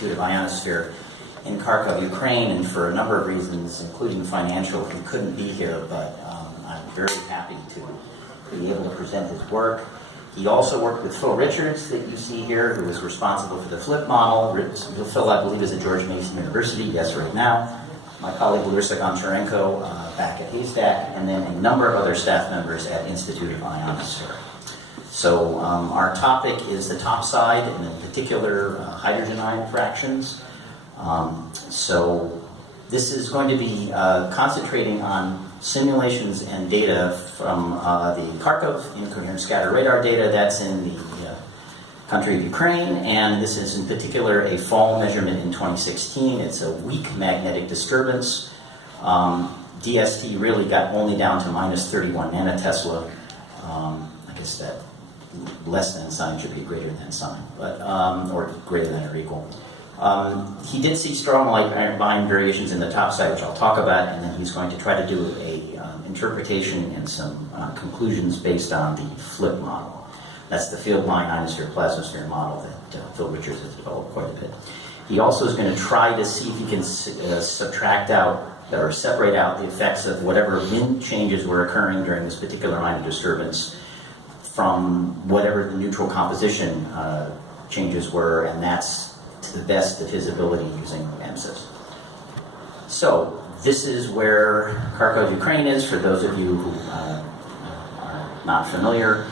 Institute of Ionosphere in Kharkov, Ukraine, and for a number of reasons, including financial, he couldn't be here, but I'm very happy to be able to present his work. He also worked with Phil Richards, that you see here, who was responsible for the flip model. Phil, I believe, is at George Mason University, yes, right now. My colleague Larissa Goncharenko back at Haystack, and then a number of other staff members at Institute of Ionosphere. So our topic is the top side, and in particular hydrogen ion fractions. So this is going to be concentrating on simulations and data from the Kharkov incoherent scatter radar data. That's in the country of Ukraine, and this is in particular a fall measurement in 2016. It's a weak magnetic disturbance. DST really got only down to minus 31 nanotesla. I guess that less than sign should be greater than sign, but or greater than or equal. He did see strong light line variations in the top side, which I'll talk about, and then he's going to try to do a interpretation and some conclusions based on the flip model. That's the field line ionosphere plasmasphere model that Phil Richards has developed quite a bit. He also is going to try to see if he can subtract out or separate out the effects of whatever wind changes were occurring during this particular ion disturbance from whatever the neutral composition changes were, and that's to the best of his ability using MSIS. So this is where Kharkov, Ukraine is, for those of you who are not familiar.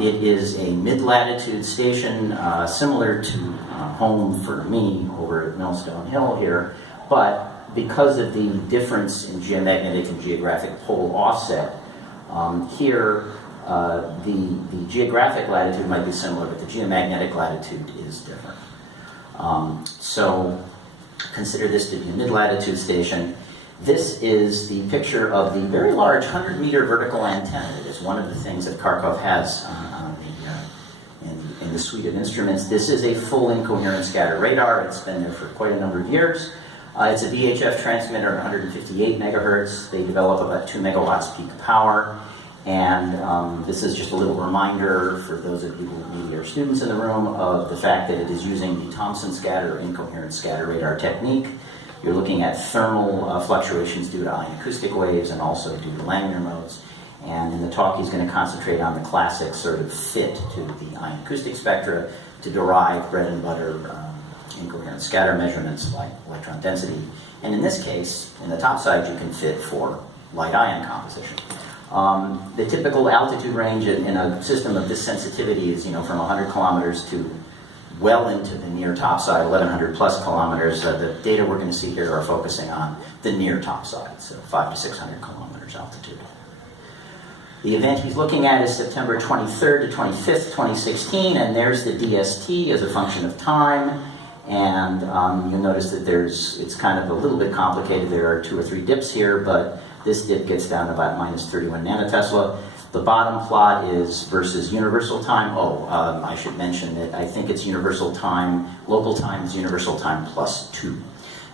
It is a mid-latitude station, similar to home for me over at Millstone Hill here, but because of the difference in geomagnetic and geographic pole offset, here the geographic latitude might be similar, but the geomagnetic latitude is different. So consider this to be a mid-latitude station. This is the picture of the very large 100-meter vertical antenna. It is one of the things that Kharkov has in the suite of instruments. This is a full incoherent scatter radar. It's been there for quite a number of years. It's a VHF transmitter at 158 megahertz. They develop about 2 megawatts peak power. And this is just a little reminder for those of you who maybe are students in the room of the fact that it is using the Thomson scatter incoherent scatter radar technique. You're looking at thermal fluctuations due to ion acoustic waves and also due to Langmuir modes. And in the talk, he's going to concentrate on the classic sort of fit to the ion acoustic spectra to derive bread and butter incoherent scatter measurements like electron density. And in this case, in the top side, you can fit for light ion composition. The typical altitude range in a system of this sensitivity is, from 100 kilometers to well into the near top side, 1,100 plus kilometers. The data we're going to see here are focusing on the near top side, so 500 to 600 kilometers altitude. The event he's looking at is September 23rd to 25th, 2016, and there's the DST as a function of time. And you'll notice that it's kind of a little bit complicated. There are 2 or 3 dips here, but this dip gets down to about minus 31 nanotesla. The bottom plot is versus universal time. I should mention that I think it's universal time, local time is universal time plus 2.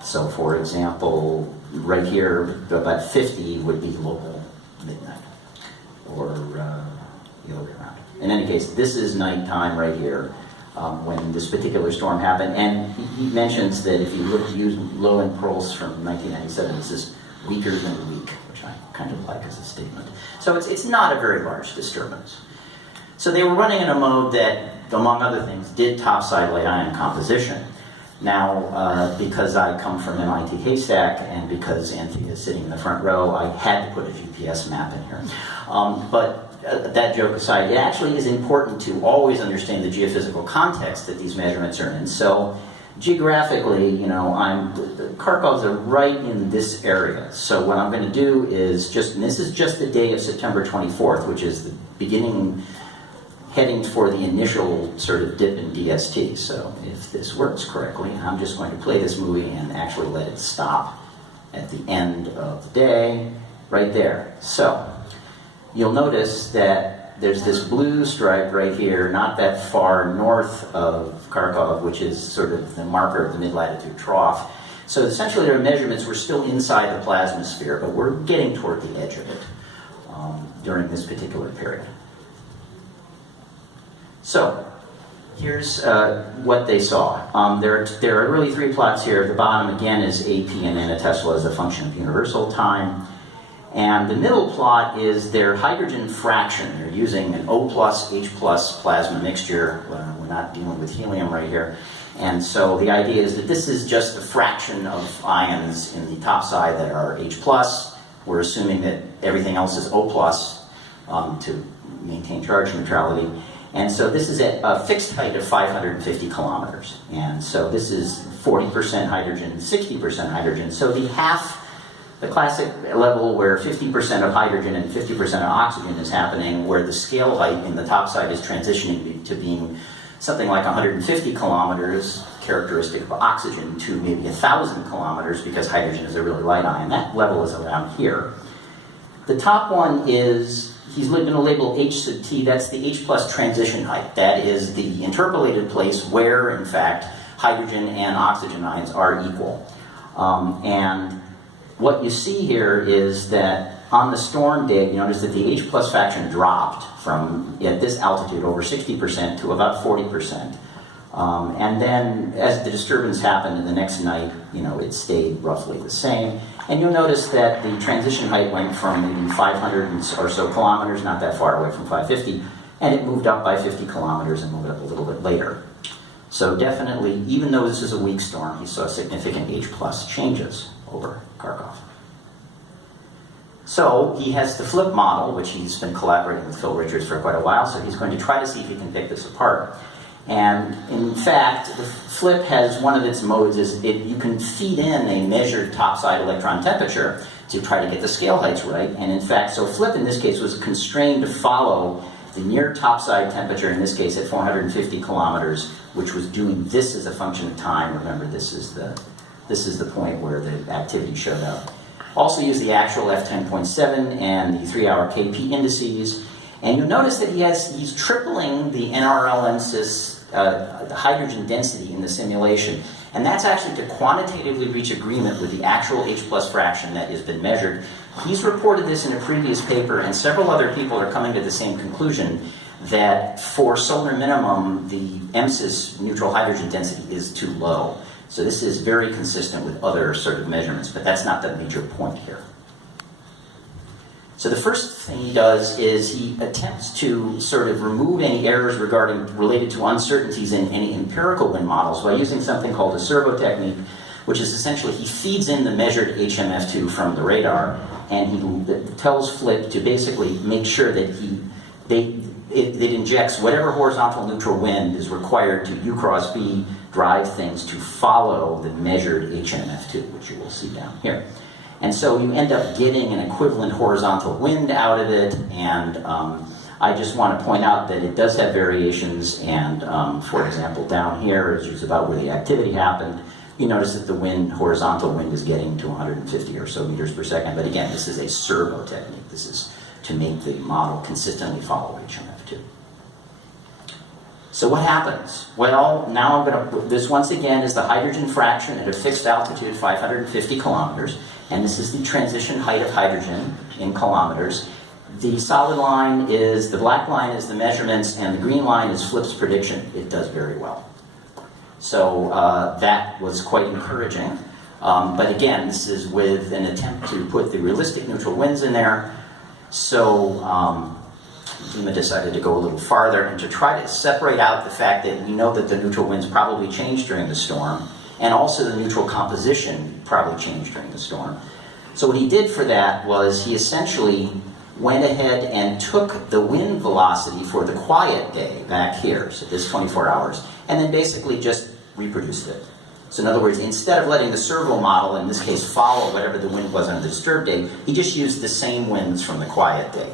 So for example, right here, about 50 would be local midnight, or the other way around. In any case, this is nighttime right here when this particular storm happened. And he mentions that if you use Low and Pearls from 1997, this is weaker than a week, which I kind of like as a statement. So it's not a very large disturbance. So they were running in a mode that, among other things, did topside light ion composition. Now, because I come from MIT Haystack and because Anthea is sitting in the front row, I had to put a GPS map in here. But that joke aside, it actually is important to always understand the geophysical context that these measurements are in. So geographically, Kharkov's are right in this area. So what I'm going to do is and this is just the day of September 24th, which is the beginning, heading for the initial sort of dip in DST. So if this works correctly, I'm just going to play this movie and actually let it stop at the end of the day, right there. So you'll notice that there's this blue stripe right here, not that far north of Kharkov, which is sort of the marker of the mid-latitude trough. So essentially their measurements were still inside the plasmasphere, but we're getting toward the edge of it during this particular period. So here's what they saw. There are really three plots here. The bottom, again, is AP and nanotesla as a function of universal time. And the middle plot is their hydrogen fraction. They're using an O+, H+ plasma mixture. We're not dealing with helium right here. And so the idea is that this is just a fraction of ions in the top side that are H+. We're assuming that everything else is O+, to maintain charge neutrality. And so this is at a fixed height of 550 kilometers. And so this is 40% hydrogen, 60% hydrogen. So the classic level where 50% of hydrogen and 50% of oxygen is happening, where the scale height in the top side is transitioning to being something like 150 kilometers, characteristic of oxygen, to maybe 1,000 kilometers because hydrogen is a really light ion. That level is around here. The top one is, he's going to label H sub T, that's the H+ transition height. That is the interpolated place where, in fact, hydrogen and oxygen ions are equal. And what you see here is that on the storm day, you notice that the H+ fraction dropped from, at this altitude, over 60% to about 40%. And then, as the disturbance happened in the next night, it stayed roughly the same. And you'll notice that the transition height went from maybe 500 or so kilometers, not that far away from 550, and it moved up by 50 kilometers and moved up a little bit later. So definitely, even though this is a weak storm, he saw significant H+ changes over Kharkov. So he has the flip model, which he's been collaborating with Phil Richards for quite a while, so he's going to try to see if he can pick this apart. And in fact, the flip has one of its modes is you can feed in a measured topside electron temperature to try to get the scale heights right. And in fact, so flip in this case was constrained to follow the near topside temperature, in this case at 450 kilometers, which was doing this as a function of time. Remember, this is the point where the activity showed up. Also use the actual F10.7 and the 3-hour KP indices. And you'll notice that he's tripling the NRL-MSIS, the hydrogen density in the simulation. And that's actually to quantitatively reach agreement with the actual H+ fraction that has been measured. He's reported this in a previous paper, and several other people are coming to the same conclusion, that for solar minimum, the MSIS neutral hydrogen density is too low. So this is very consistent with other sort of measurements, but that's not the major point here. So the first thing he does is he attempts to sort of remove any errors related to uncertainties in any empirical wind models by using something called a servo technique, which is essentially he feeds in the measured HMF2 from the radar, and he tells Flip to basically make sure that it injects whatever horizontal neutral wind is required to U cross B drive things to follow the measured HMF2, which you will see down here. And so you end up getting an equivalent horizontal wind out of it, and I just want to point out that it does have variations, and for example, down here, which is about where the activity happened, you notice that the horizontal wind is getting to 150 or so meters per second, but again, this is a servo technique. This is to make the model consistently follow HMF2. So what happens? Well, now this once again is the hydrogen fraction at a fixed altitude, 550 kilometers, and this is the transition height of hydrogen in kilometers. The solid line the black line is the measurements, and the green line is Flip's prediction. It does very well. So that was quite encouraging. But again, this is with an attempt to put the realistic neutral winds in there. So Dima decided to go a little farther and to try to separate out the fact that we know that the neutral winds probably changed during the storm, and also the neutral composition probably changed during the storm. So what he did for that was he essentially went ahead and took the wind velocity for the quiet day back here, so this 24 hours, and then basically just reproduced it. So in other words, instead of letting the servo model, in this case, follow whatever the wind was on the disturbed day, he just used the same winds from the quiet day.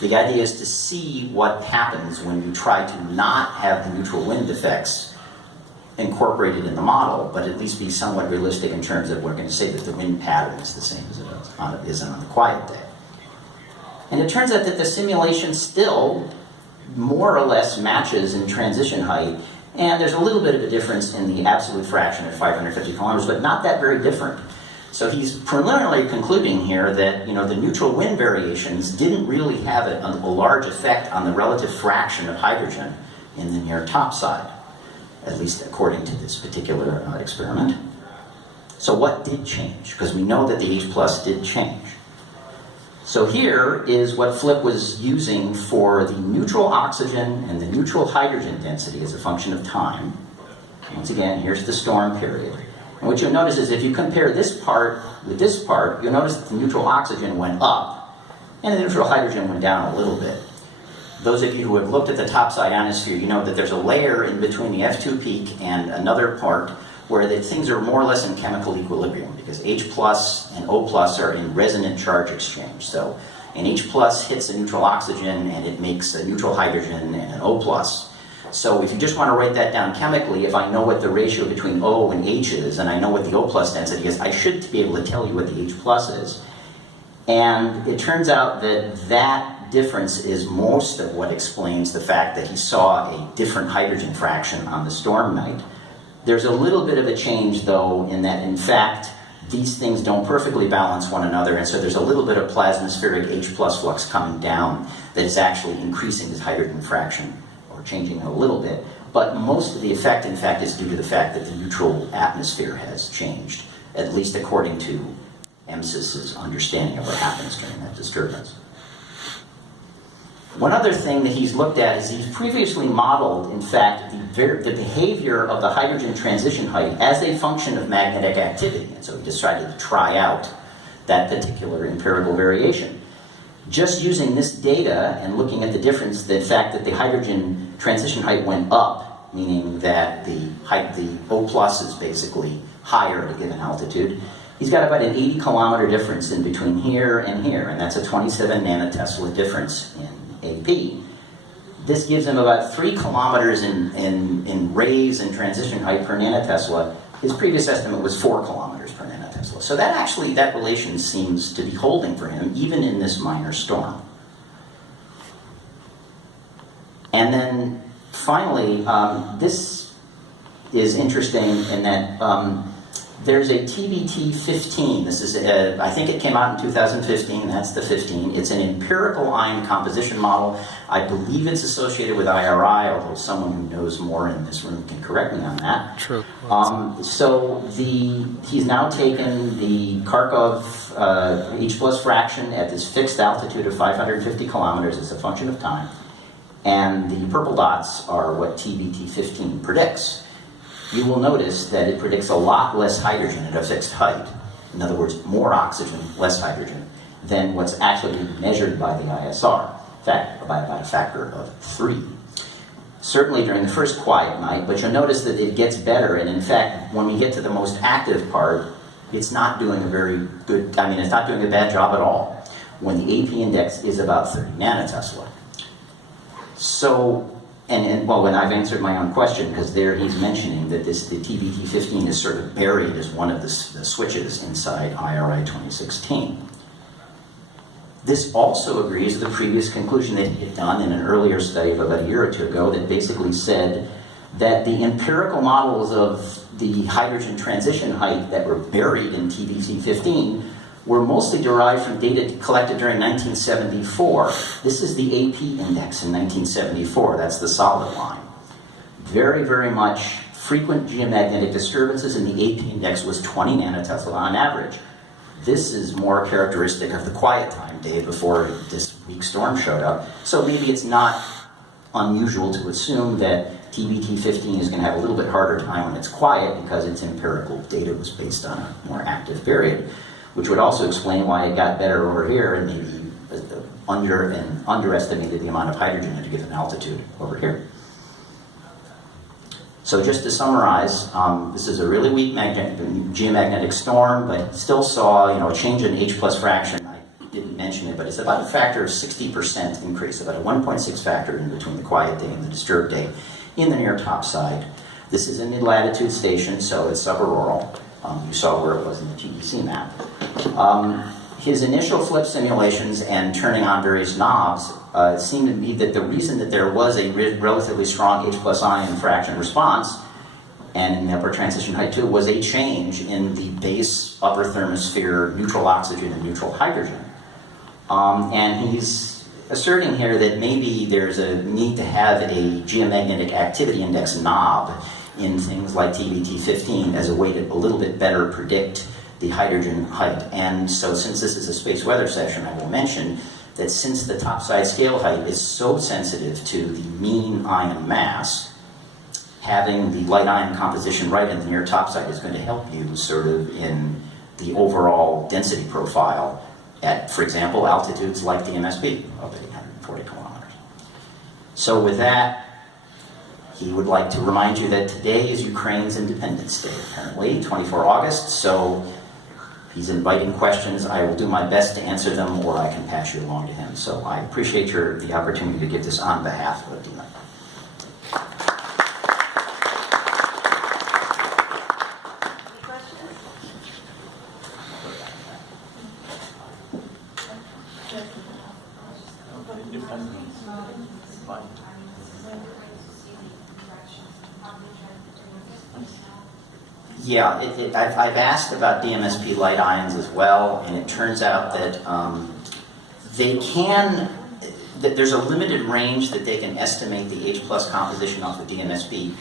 The idea is to see what happens when you try to not have the neutral wind effects incorporated in the model, but at least be somewhat realistic in terms of we're going to say that the wind pattern is the same as it is on the quiet day. And it turns out that the simulation still more or less matches in transition height, and there's a little bit of a difference in the absolute fraction at 550 kilometers, but not that very different. So he's preliminarily concluding here that the neutral wind variations didn't really have a large effect on the relative fraction of hydrogen in the near top side. at least according to this particular experiment. So what did change? Because we know that the H plus did change. So here is what Flip was using for the neutral oxygen and the neutral hydrogen density as a function of time. Once again, here's the storm period. And what you'll notice is if you compare this part with this part, you'll notice that the neutral oxygen went up and the neutral hydrogen went down a little bit. Those of you who have looked at the topside ionosphere, you know that there's a layer in between the F2 peak and another part where the things are more or less in chemical equilibrium, because H plus and O plus are in resonant charge exchange. So an H plus hits a neutral oxygen and it makes a neutral hydrogen and an O plus. So if you just want to write that down chemically, if I know what the ratio between O and H is, and I know what the O plus density is, I should be able to tell you what the H plus is. And it turns out that that difference is most of what explains the fact that he saw a different hydrogen fraction on the storm night. There's a little bit of a change, though, in that, in fact, these things don't perfectly balance one another, and so there's a little bit of plasmaspheric H plus flux coming down that is actually increasing his hydrogen fraction, or changing it a little bit. But most of the effect, in fact, is due to the fact that the neutral atmosphere has changed, at least according to MSIS's understanding of what happens during that disturbance. One other thing that he's looked at is he's previously modeled, in fact, the behavior of the hydrogen transition height as a function of magnetic activity. And so he decided to try out that particular empirical variation. Just using this data and looking at the difference, the fact that the hydrogen transition height went up, meaning that the O plus is basically higher at a given altitude, he's got about an 80 kilometer difference in between here, and that's a 27 nanotesla difference in AP. This gives him about 3 kilometers in raise and transition height per nanotesla. His previous estimate was 4 kilometers per nanotesla. So that relation seems to be holding for him, even in this minor storm. And then finally, this is interesting in that there's a TBT-15. This is, I think it came out in 2015, that's the 15. It's an empirical ion composition model. I believe it's associated with IRI, although someone who knows more in this room can correct me on that. True. So he's now taken the Kharkov H plus fraction at this fixed altitude of 550 kilometers as a function of time. And the purple dots are what TBT-15 predicts. You will notice that it predicts a lot less hydrogen at a fixed height. In other words, more oxygen, less hydrogen, than what's actually measured by the ISR. In fact, by about a factor of 3. Certainly during the first quiet night, but you'll notice that it gets better, and in fact, when we get to the most active part, it's not doing a very good, it's not doing a bad job at all, when the AP index is about 30 nanotesla. So, when I've answered my own question, because there he's mentioning that the TBT-15 is sort of buried as one of the switches inside IRI 2016. This also agrees with the previous conclusion that he had done in an earlier study of about a year or two ago that basically said that the empirical models of the hydrogen transition height that were buried in TBT-15 were mostly derived from data collected during 1974. This is the AP index in 1974. That's the solid line. Very, very much frequent geomagnetic disturbances, and the AP index was 20 nanotesla on average. This is more characteristic of the quiet time day before this weak storm showed up. So maybe it's not unusual to assume that TBT-15 is going to have a little bit harder time when it's quiet because its empirical data was based on a more active period, which would also explain why it got better over here and maybe underestimated the amount of hydrogen at a given altitude over here. So just to summarize, this is a really weak geomagnetic storm, but still saw a change in H plus fraction. I didn't mention it, but it's about a factor of 60% increase, about a 1.6 factor in between the quiet day and the disturbed day in the near top side. This is a mid-latitude station, so it's subaraural. You saw where it was in the TBC map. His initial flip simulations and turning on various knobs seemed to be that the reason that there was a relatively strong H plus ion fraction response, and in the upper transition height too, was a change in the base upper thermosphere neutral oxygen and neutral hydrogen. And he's asserting here that maybe there's a need to have a geomagnetic activity index knob in things like TBT15 as a way to a little bit better predict the hydrogen height. And so since this is a space weather session, I will mention that since the topside scale height is so sensitive to the mean ion mass, having the light ion composition right in the near topside is going to help you sort of in the overall density profile at, for example, altitudes like the MSP of 840 kilometers. So with that, he would like to remind you that today is Ukraine's Independence Day, apparently, 24 August, so he's inviting questions. I will do my best to answer them, or I can pass you along to him. So I appreciate the opportunity to give this on behalf of DIMA. Yeah, I've asked about DMSP light ions as well, and it turns out that there's a limited range that they can estimate the H+ composition of the DMSP,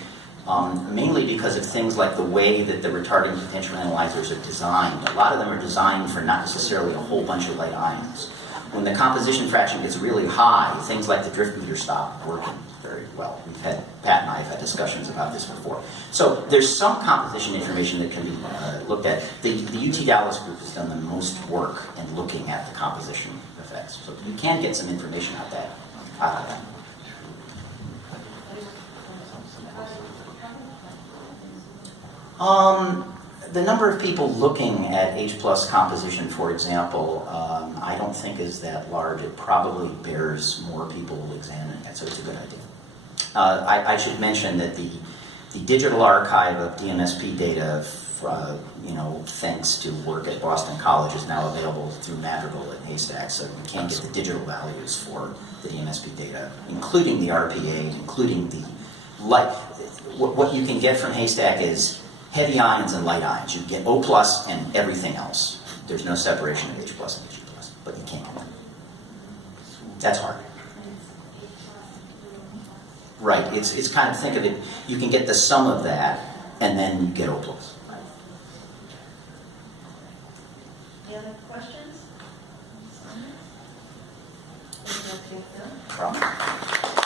mainly because of things like the way that the retarding potential analyzers are designed. A lot of them are designed for not necessarily a whole bunch of light ions. When the composition fraction gets really high, things like the drift meter stop working very well. Pat and I have had discussions about this before. So there's some composition information that can be looked at. The UT Dallas group has done the most work in looking at the composition effects. So you can get some information out of that. The number of people looking at H+ composition, for example, I don't think is that large. It probably bears more people examining it, so it's a good idea. I should mention that the digital archive of DMSP data, thanks to work at Boston College, is now available through Madrigal and Haystack, so you can get the digital values for the DMSP data, including the RPA, including the light. What you can get from Haystack is heavy ions and light ions. You get O+ and everything else. There's no separation of H+ and G+, but you can't. That's hard. Right, it's kind of, think of it, you can get the sum of that, and then you get O+. Right. Any other questions? Problem.